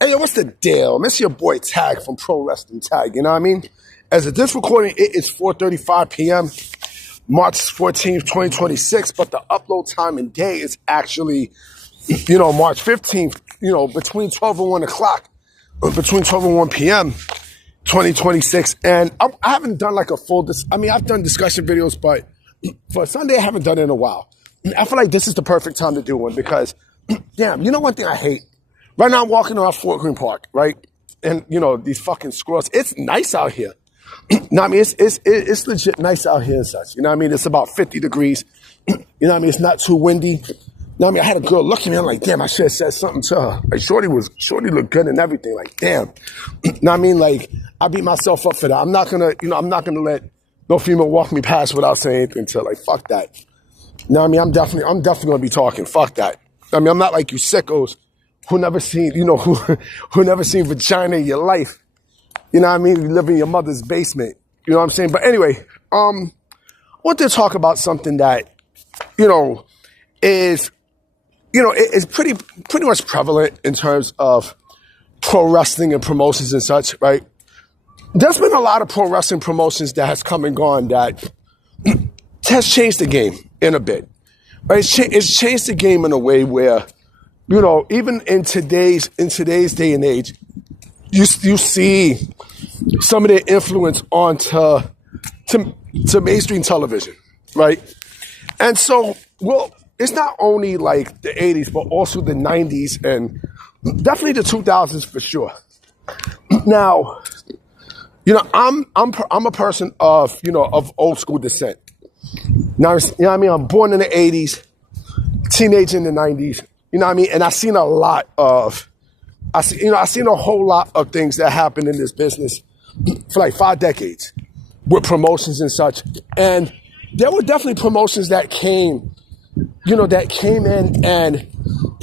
Hey, yo, what's the deal? It's your boy Tag from Pro Wrestling Tag, you know what I mean? As of this recording, it is 4:35 p.m., March 14th, 2026, but the upload time and day is actually, March 15th, between 12 and 1 o'clock, between 12 and 1 p.m., 2026. And I haven't done like a full, I've done discussion videos, but for Sunday, I haven't done it in a while. I feel like this is the perfect time to do one because, damn, you know one thing I hate? Right now, I'm walking around Fort Greene Park, right? And, these fucking squirrels. It's nice out here. It's legit nice out here and such. It's about 50 degrees. It's not too windy. I had a girl look at me. I'm like, damn, I should have said something to her. Like, Shorty looked good and everything. Like, damn. Like, I beat myself up for that. I'm not gonna let no female walk me past without saying anything to her. Like, fuck that. I'm definitely gonna be talking. Fuck that. I'm not like you sickos who never seen, who never seen vagina in your life. You live in your mother's basement. You know what I'm saying? But anyway, I want to talk about something that, is pretty much prevalent in terms of pro wrestling and promotions and such, right? There's been a lot of pro wrestling promotions that has come and gone that has changed the game in a bit. Right? It's changed the game in a way where, even in today's day and age, you see some of their influence onto to mainstream television, right? And so, it's not only like the 80s, but also the 90s and definitely the 2000s for sure. Now, I'm a person of old school descent. Now, I'm born in the 80s, teenager in the 90s. And I've seen I've seen a whole lot of things that happened in this business for like 5 decades with promotions and such. And there were definitely promotions that came in and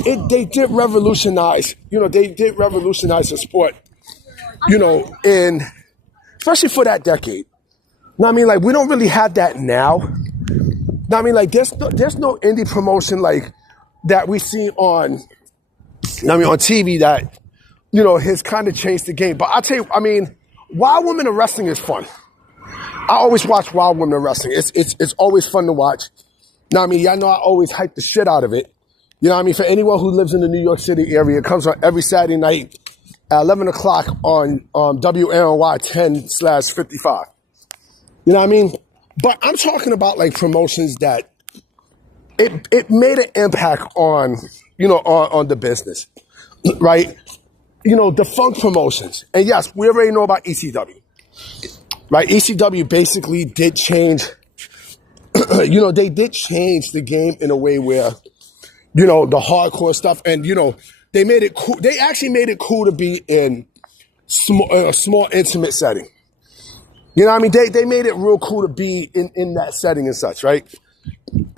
they did revolutionize, the sport, especially for that decade. Like we don't really have that now. There's no indie promotion like that we see on TV that, has kind of changed the game. But I'll tell you, Wild Women in Wrestling is fun. I always watch Wild Women in Wrestling. It's always fun to watch. Y'all know I always hype the shit out of it. For anyone who lives in the New York City area, it comes on every Saturday night at 11 o'clock on WNY 10/55. But I'm talking about like promotions that it made an impact on, on the business, right? Defunct promotions. And yes, we already know about ECW, right? ECW basically did change, they did change the game in a way where, the hardcore stuff and, they made it cool. They actually made it cool to be in a small intimate setting. They made it real cool to be in that setting and such, right?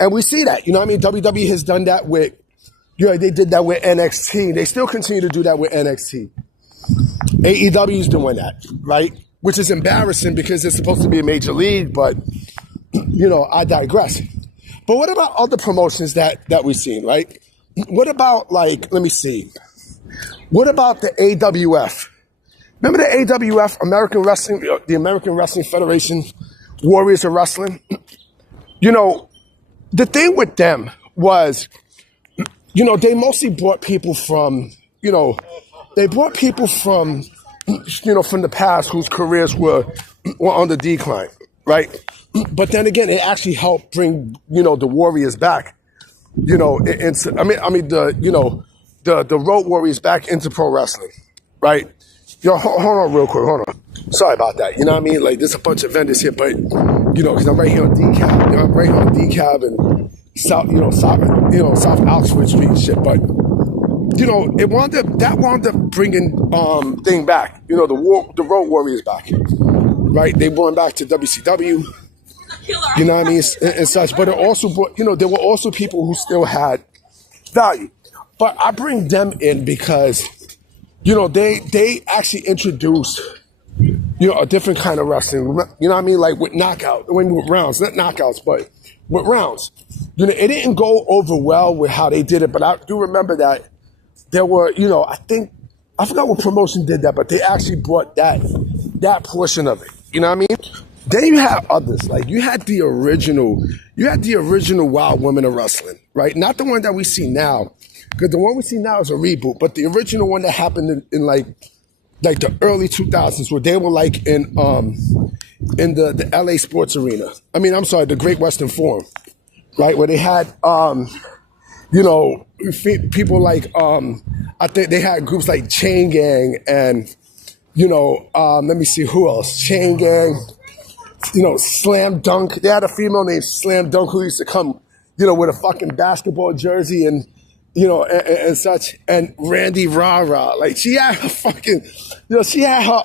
And we see that, WWE has done that with, they did that with NXT. They still continue to do that with NXT. AEW's doing that, right? Which is embarrassing because it's supposed to be a major league, but, I digress. But what about other promotions that we've seen, right? What about let me see. What about the AWF? Remember the AWF, the American Wrestling Federation, Warriors of Wrestling? The thing with them was, they mostly brought people from, from the past whose careers were on the decline, right? But then again, it actually helped bring, the Warriors back, the Road Warriors back into pro wrestling, right? Hold on real quick, hold on. Sorry about that, Like, there's a bunch of vendors here, but, because I'm right here on DeKalb, I'm right here on DeKalb and South Oxford Street and shit, but, that wound up bringing, thing back, the Road Warriors back, right? They brought back to WCW, and such, but it also brought, there were also people who still had value, but I bring them in because, they actually introduced, a different kind of wrestling, like with with rounds, not knockouts, but with rounds. It didn't go over well with how they did it, but I do remember that there were, I think I forgot what promotion did that, but they actually brought that portion of it. You know what I mean? Then you had others, like you had the original Wild Women of Wrestling, right? Not the one that we see now, because the one we see now is a reboot, but the original one that happened in like the early 2000s, where they were like in the LA Sports Arena. I mean, I'm sorry, the Great Western Forum, right? Where they had people like I think they had groups like Chain Gang and let me see who else. Chain Gang. Slam Dunk. They had a female named Slam Dunk who used to come, with a fucking basketball jersey and, and such. And Randy Rah Rah, like she had her fucking, she had her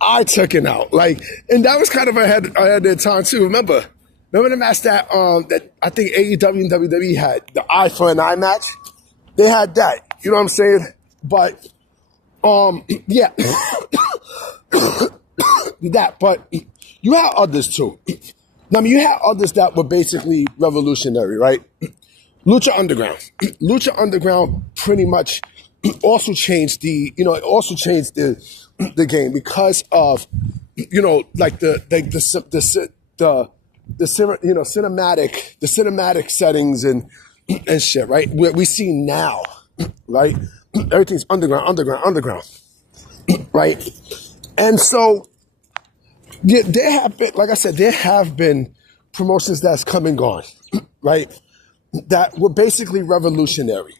eye taken out, like, and that was kind of ahead of their time too. Remember the match that I think AEW and WWE had, the eye for an eye match. They had that. You know what I'm saying? But yeah. That, but you had others too. I mean, you had others that were basically revolutionary, right? Lucha Underground. Lucha Underground pretty much also changed the game because of like the cinematic settings and shit, right? What we see now, right? Everything's underground, right? And so. Yeah, there have been, like I said, there have been promotions that's come and gone, right? That were basically revolutionary,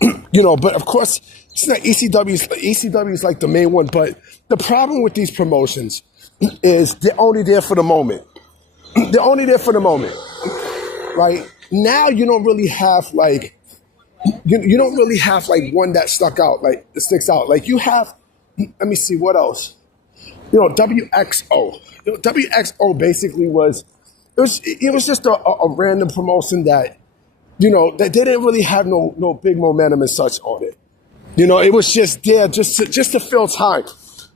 But of course, it's not ECW is like the main one. But the problem with these promotions is they're only there for the moment. They're only there for the moment, right? Now you don't really have like you don't really have like one that sticks out. Like you have. Let me see what else. WXO. WXO basically was just a random promotion that, that they didn't really have no big momentum and such on it. It was just there just to fill time.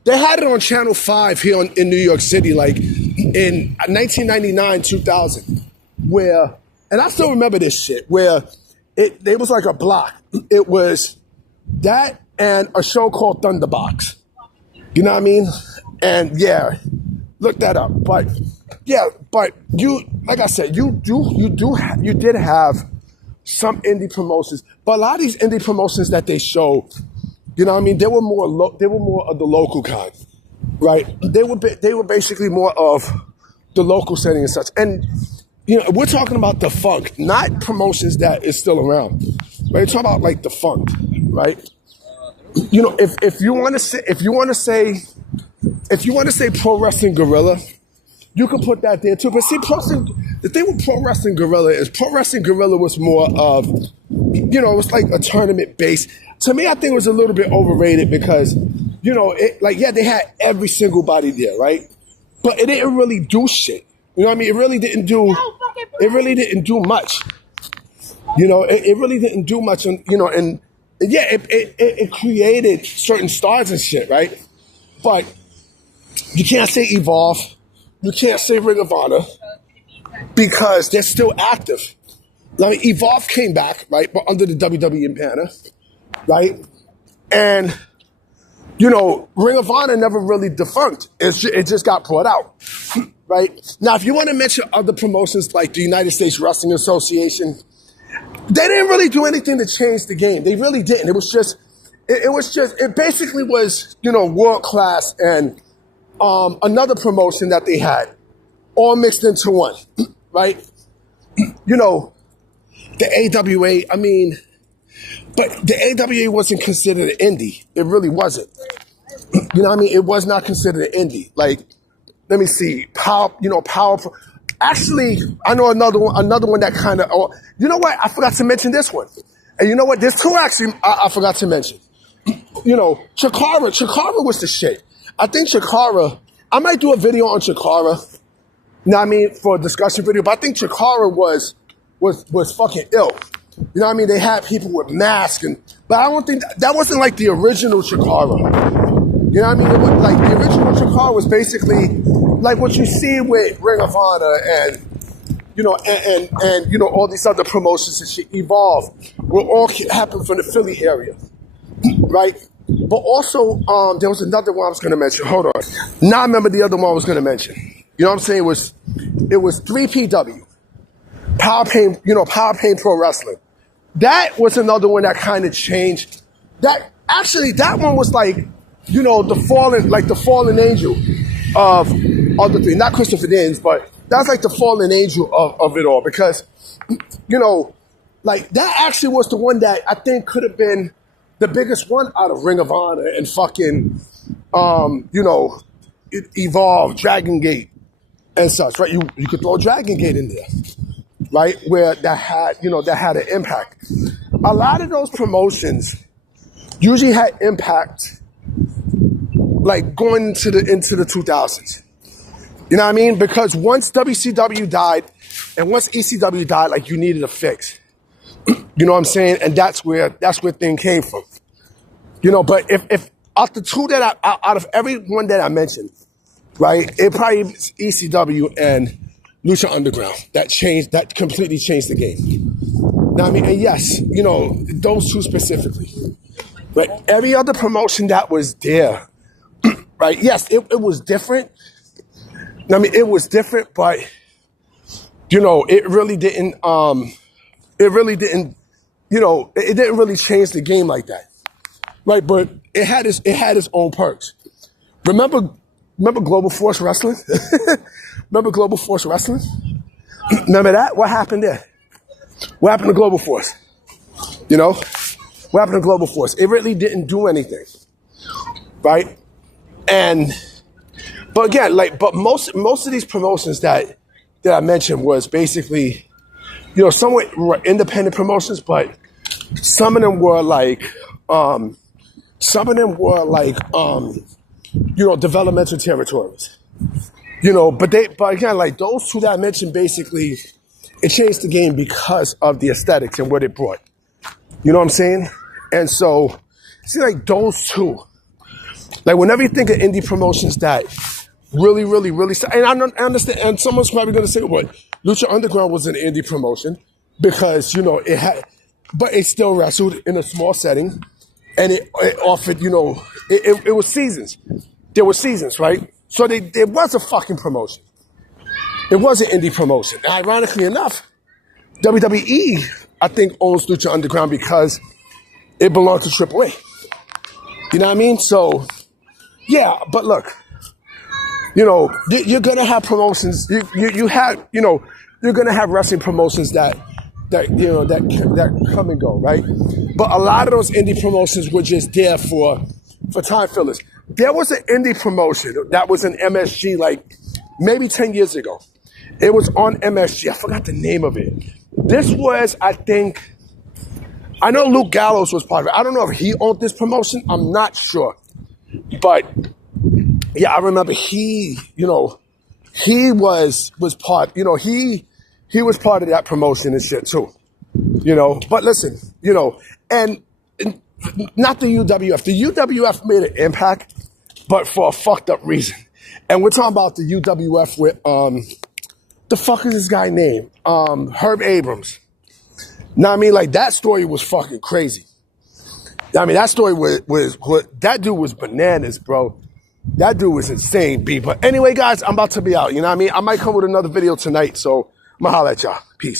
They had it on Channel 5 here in New York City, like in 1999, 2000, where, and I still remember this shit, where it was like a block. It was that and a show called Thunderbox. You know what I mean? And yeah, look that up. But yeah, you, like I said, you did have some indie promotions, but a lot of these indie promotions that they show, they were more of the local kind, right? They were basically more of the local setting and such. And we're talking about Defunct, not promotions that is still around. Right? We're talking about like Defunct, right? If you want to say Pro Wrestling Guerrilla, you can put that there too. But see, the thing with Pro Wrestling Guerrilla is Pro Wrestling Guerrilla was more of, it was like a tournament base. To me, I think it was a little bit overrated because, they had every single body there, right? But it didn't really do shit. You know what I mean? It really didn't do much. It really didn't do much, and yeah, it created certain stars and shit, right? But you can't say Evolve. You can't say Ring of Honor because they're still active. Like Evolve came back, right, but under the WWE banner, right? And, Ring of Honor never really defunct. It just got brought out, right? Now, if you want to mention other promotions like the United States Wrestling Association, they didn't really do anything to change the game. They really didn't. It basically was, world class and another promotion that they had all mixed into one, right? The AWA, but the AWA wasn't considered an indie. It really wasn't. It was not considered an indie. Like, let me see, Power. Actually, I know another one that kind of, you know what? I forgot to mention this one. And you know what? There's two actually I forgot to mention. Chikara. Chikara was the shit. I think Chikara, I might do a video on Chikara. For a discussion video, but I think Chikara was fucking ill. They had people with masks, but I don't think that wasn't like the original Chikara. It was like the original Chikara was basically like what you see with Ring of Honor and all these other promotions and shit. Evolve will all happen from the Philly area. right? But also, there was another one I was going to mention. Hold on. Now I remember the other one I was going to mention. You know what I'm saying? It was 3PW. Power Pain, Power Pain Pro Wrestling. That was another one that kind of changed. That one was like, the fallen angel of the three. Not Christopher Dins, but that's like the fallen angel of it all. Because, that actually was the one that I think could have been the biggest one out of Ring of Honor and fucking, Evolve, Dragon Gate, and such, right? You could throw Dragon Gate in there, right? Where that had an impact. A lot of those promotions usually had impact, like going into the 2000s. You know what I mean? Because once WCW died and once ECW died, like you needed a fix. You know what I'm saying? And that's where thing came from. But if out the two out of everyone that I mentioned, right, it probably was ECW and Lucha Underground that completely changed the game. Now I mean, and yes, those two specifically. But every other promotion that was there, right? Yes, it was different. I mean, it was different, but it really didn't. It didn't really change the game like that, right? But it had its own perks. Remember Global Force Wrestling? Remember Global Force Wrestling? Remember that? What happened there? What happened to Global Force? What happened to Global Force? It really didn't do anything, right? But again, but most of these promotions that I mentioned was basically, some were independent promotions, but some of them were developmental territories. But again, like those two that I mentioned, basically, it changed the game because of the aesthetics and what it brought. You know what I'm saying? And so, see, like those two, like whenever you think of indie promotions that really, really, really, and I understand, and someone's probably going to say, well, Lucha Underground was an indie promotion because, but it still wrestled in a small setting and it offered, it was seasons. There were seasons, right? So there was a fucking promotion. It was an indie promotion. And ironically enough, WWE, I think, owns Lucha Underground because it belonged to AAA. You know what I mean? So, yeah, but look, you're gonna have promotions. You're gonna have wrestling promotions that come and go, right? But a lot of those indie promotions were just there for time fillers. There was an indie promotion that was an MSG like maybe 10 years ago. It was on MSG. I forgot the name of it. This was, I know Luke Gallows was part of it. I don't know if he owned this promotion. I'm not sure. But yeah, I remember he was part, he was part of that promotion and shit too. But listen, and not the UWF. The UWF made an impact, but for a fucked up reason. And we're talking about the UWF with, the fuck is this guy named? Herb Abrams. Now, I mean, like, that story was fucking crazy. I mean, that story was that dude was bananas, bro. That dude was insane, B. But anyway, guys, I'm about to be out. You know what I mean? I might come with another video tonight, so I'm gonna holler at y'all. Peace.